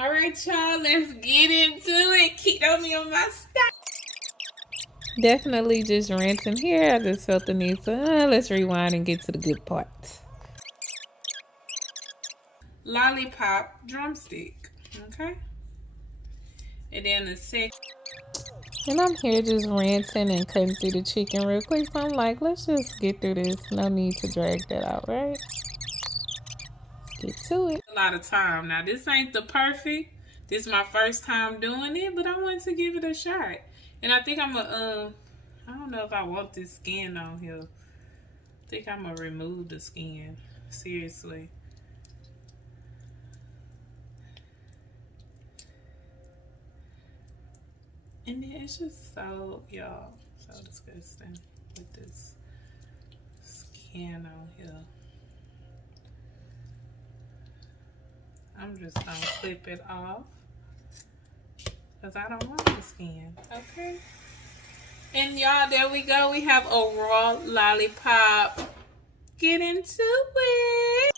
All right, y'all, let's get into it. KetoMeOMy style. Definitely just rinsing here. I just felt the need to, let's rewind and get to the good part. Lollipop drumstick, okay? And then the second. And I'm here just rinsing and cutting through the chicken real quick. So I'm like, let's just get through this. No need to drag that out, right? Get to it. A lot of time. Now, this ain't the perfect. This is my first time doing it, but I wanted to give it a shot. And I think I'm I don't know if I want this skin on here. I think I'm gonna remove the skin. Seriously. And then it's just so, y'all, so disgusting with this skin on here. I'm just gonna clip it off because I don't want the skin, okay? And y'all, there we go. We have a raw lollipop. Get into it.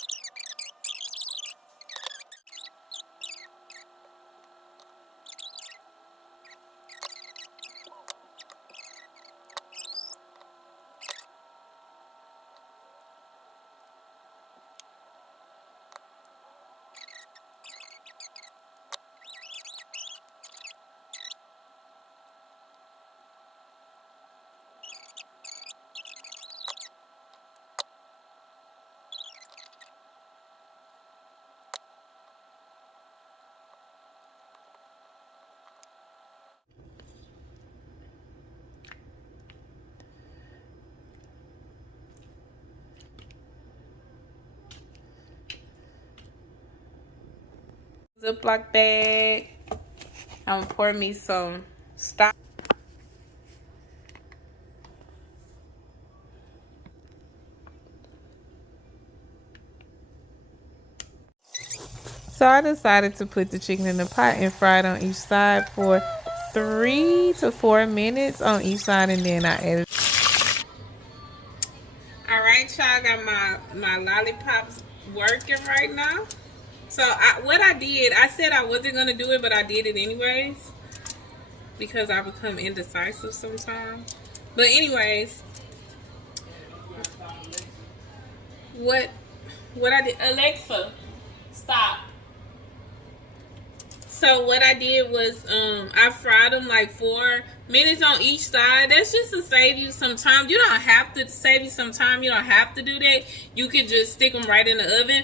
Ziploc bag. I'm gonna pour me some stock. So I decided to put the chicken in the pot and fry it on each side for 3 to 4 minutes on each side, and then I added. All right, y'all, got my lollipops working right now. So what I did, I said I wasn't gonna do it, but I did it anyways because I become indecisive sometimes. But anyways, what I did, Alexa, stop. So what I did was I fried them like 4 minutes on each side. That's just to save you some time. You don't have to save you some time. You don't have to do that. You can just stick them right in the oven.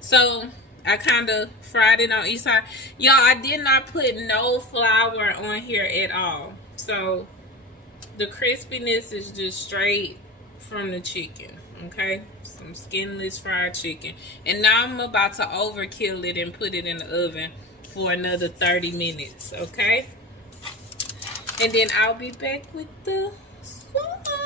So I kind of fried it on each side. Y'all, I did not put no flour on here at all. So the crispiness is just straight from the chicken, okay? Some skinless fried chicken. And now I'm about to overkill it and put it in the oven for another 30 minutes, okay? And then I'll be back with the sauce.